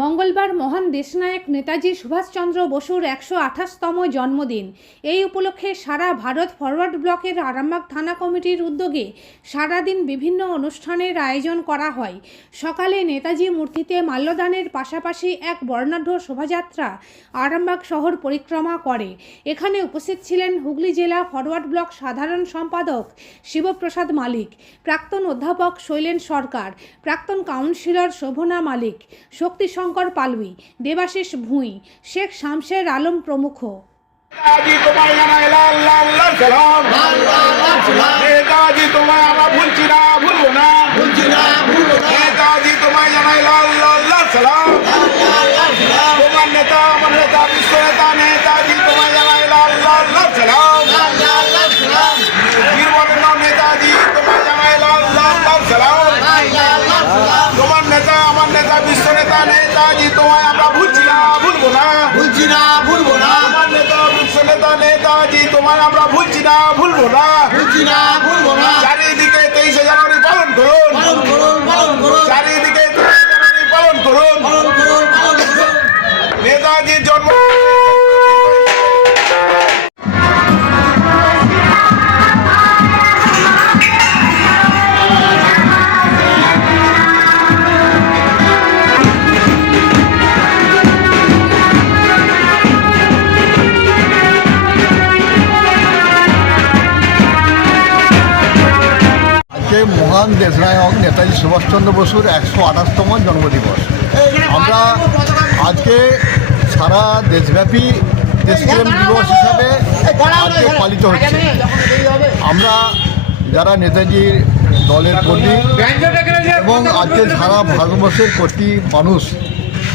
মঙ্গলবার মহান দেশনায়ক নেতাজি সুভাষচন্দ্র বসুর একশো আঠাশতম জন্মদিন। এই উপলক্ষে সারা ভারত ফরওয়ার্ড ব্লকের আরামবাগ থানা কমিটির উদ্যোগে সারাদিন বিভিন্ন অনুষ্ঠানের আয়োজন করা হয়। সকালে নেতাজি মূর্তিতে মাল্যদানের পাশাপাশি এক বর্ণাঢ্য শোভাযাত্রা আরামবাগ শহর পরিক্রমা করে। এখানে উপস্থিত ছিলেন হুগলি জেলা ফরওয়ার্ড ব্লক সাধারণ সম্পাদক শিবপ্রসাদ মালিক, প্রাক্তন অধ্যাপক শৈলেন সরকার, প্রাক্তন কাউন্সিলর শোভনা মালিক শক্তিশঙ্কর পালুই দেবাশিস ভুঁই শেখ শামশের আলম প্রমুখ। নেতাজি নেতাজি তোমায় আমরা ভুলছি না ভুলবো না। ভুলছি না ভুলবো না। আমার নেতা নেতা নেতাজি তোমার আমরা ভুলছি না ভুলবো না। ভুলছি না ভুলবো না। চারিদিকে মহান দেশনায়ক নেতাজি সুভাষচন্দ্র বসুর একশো আঠাশতম জন্মদিবস। আমরা আজকে সারা দেশব্যাপী দেশপ্রেম দিবস হিসাবে আজকে পালিত হচ্ছে। আমরা যারা নেতাজির দলের কর্মী এবং আজকে সারা ভারতবর্ষের কোটি মানুষ,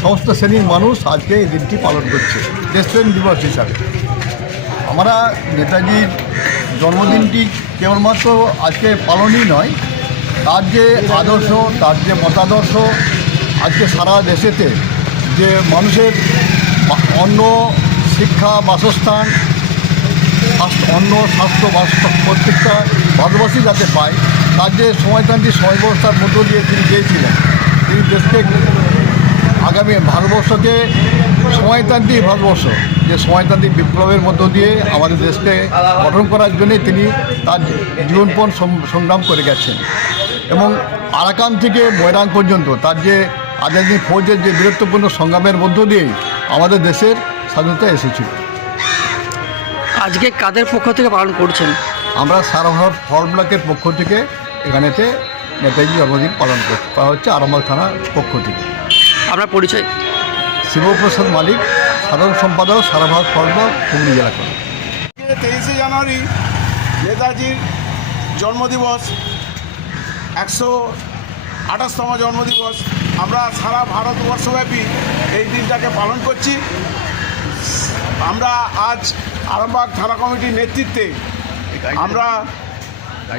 সমস্ত শ্রেণির মানুষ আজকে এই দিনটি পালন করছে দেশপ্রেম দিবস হিসাবে। আমরা নেতাজির জন্মদিনটি কেবলমাত্র আজকে পালনই নয় তার যে আদর্শ, তার যে মতাদর্শ, আজকে সারা দেশেতে যে মানুষের অন্য শিক্ষা, বাসস্থান অন্ন, স্বাস্থ্য প্রত্যেকটা ভারতবাসী যাতে পায়, তার যে সময়তান্ত্রিক সময় ব্যবস্থার মধ্য দিয়ে তিনি চেয়েছিলেন তিনি দেশকে আগামী ভারতবর্ষকে সময়তান্ত্রিক ভারতবর্ষ, যে সময়তান্ত্রিক বিপ্লবের মধ্য দিয়ে আমাদের দেশকে গঠন করার জন্যে তিনি তার জীবনপণ সংগ্রাম করে গেছেন। এবং আরাকান থেকে ময়রাং পর্যন্ত তার যে আজাদি ফৌজের যে বীরত্বপূর্ণ সংগ্রামের মধ্য দিয়েই আমাদের দেশের স্বাধীনতা এসেছিল। আজকে কাদের পক্ষ থেকে পালন করছেন? আমরা সারা ভারত ফল ব্লকের পক্ষ থেকে এখানেতে নেতাজি জন্মদিন পালন কর- করা হচ্ছে আরামবাগ থানার পক্ষ থেকে। আপনার পরিচয়? শিবপ্রসাদ মালিক সাধারণ সম্পাদক সারা ভারত ফল ব্লক হুগলি জেলা তেইশে জানুয়ারি নেতাজির জন্মদিবস একশো আঠাশতম জন্মদিবস। আমরা সারা ভারতবর্ষব্যাপী এই দিনটাকে পালন করছি। আমরা আজ আরামবাগ থানা কমিটির নেতৃত্বে আমরা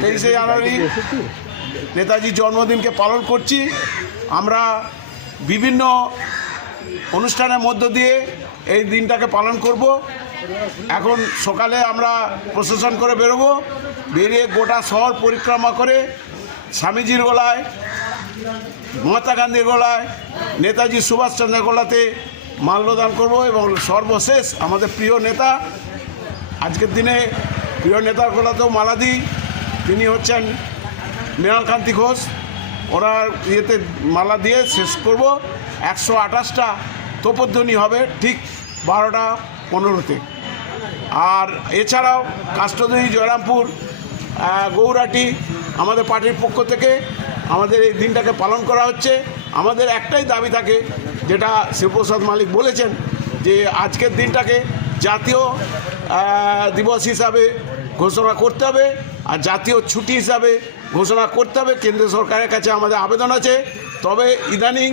তেইশে জানুয়ারি নেতাজির জন্মদিনকে পালন করছি। আমরা বিভিন্ন অনুষ্ঠানের মধ্য দিয়ে এই দিনটাকে পালন করব। এখন সকালে আমরা প্রশাসন করে বেরোবো। বেরিয়ে গোটা শহর পরিক্রমা করে স্বামীজির গলায়, মহাত্মা গান্ধীর গলায়, নেতাজি সুভাষচন্দ্রের গলাতে মাল্যদান করব এবং সর্বশেষ আমাদের প্রিয় নেতা, আজকের দিনে প্রিয় নেতার গলাতেও মালা দিই। তিনি হচ্ছেন মৃণালকান্তি ঘোষ। ওনার ইয়েতে মালা দিয়ে শেষ করব। একশো আঠাশটা তোপধ্বনি হবে ঠিক বারোটা পনেরোতে। আর এছাড়াও কাষ্টদী জয়রামপুর গৌরাটি আমাদের পার্টির পক্ষ থেকে আমাদের এই দিনটাকে পালন করা হচ্ছে। আমাদের একটাই দাবি থাকে, যেটা শিবপ্রসাদ মালিক বলেছেন, যে আজকের দিনটাকে জাতীয় দিবস হিসাবে ঘোষণা করতে হবে, আর জাতীয় ছুটি হিসাবে ঘোষণা করতে হবে। কেন্দ্রীয় সরকারের কাছে আমাদের আবেদন আছে। তবে ইদানিং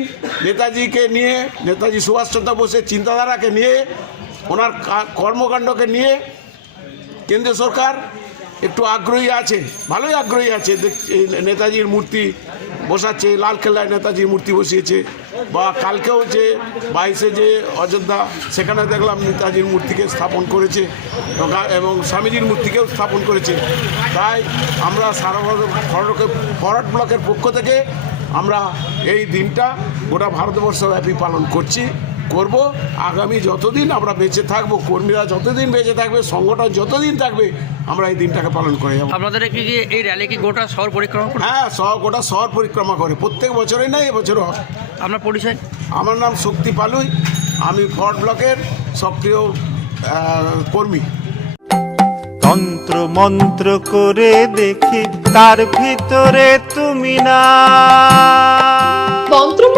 নেতাজিকে নিয়ে, নেতাজি সুভাষচন্দ্র বোসের চিন্তাধারাকে নিয়ে, ওনার কর্মকাণ্ডকে নিয়ে কেন্দ্রীয় সরকার একটু আগ্রহী আছে, ভালোই আগ্রহী আছে। নেতাজির মূর্তি বসাচ্ছে লালকেল্লায় নেতাজির মূর্তি বসিয়েছে। বা কালকেও যে বাইশে যে অযোধ্যা, সেখানে দেখলাম নেতাজির মূর্তিকে স্থাপন করেছে এবং স্বামীজির মূর্তিকেও স্থাপন করেছে। তাই আমরা সারা ফরওয়ার্ড ব্লকের পক্ষ থেকে আমরা এই দিনটা গোটা ভারতবর্ষব্যাপী পালন করছি। করব। আগামী যতদিন আমরা বেঁচে থাকব কর্মীরা যতদিন বেঁচে থাকবে সংগঠন যতদিন থাকবে আমরা এই দিনটাকে পালন করে যাব। আপনাদের কি এই র্যালি কি গোটা শহর পরিক্রমা করে? হ্যাঁ শহর গোটা শহর পরিক্রমা করে। প্রত্যেক বছরই না এবছরও হয়। আপনার পরিচয়? আমার নাম শক্তি পালুই। আমি ফরওয়ার্ড ব্লকের সক্রিয় কর্মী। তন্ত্র মন্ত্র করে দেখি তার ভিতরে তুমি না। তন্ত্রমন্ত্রে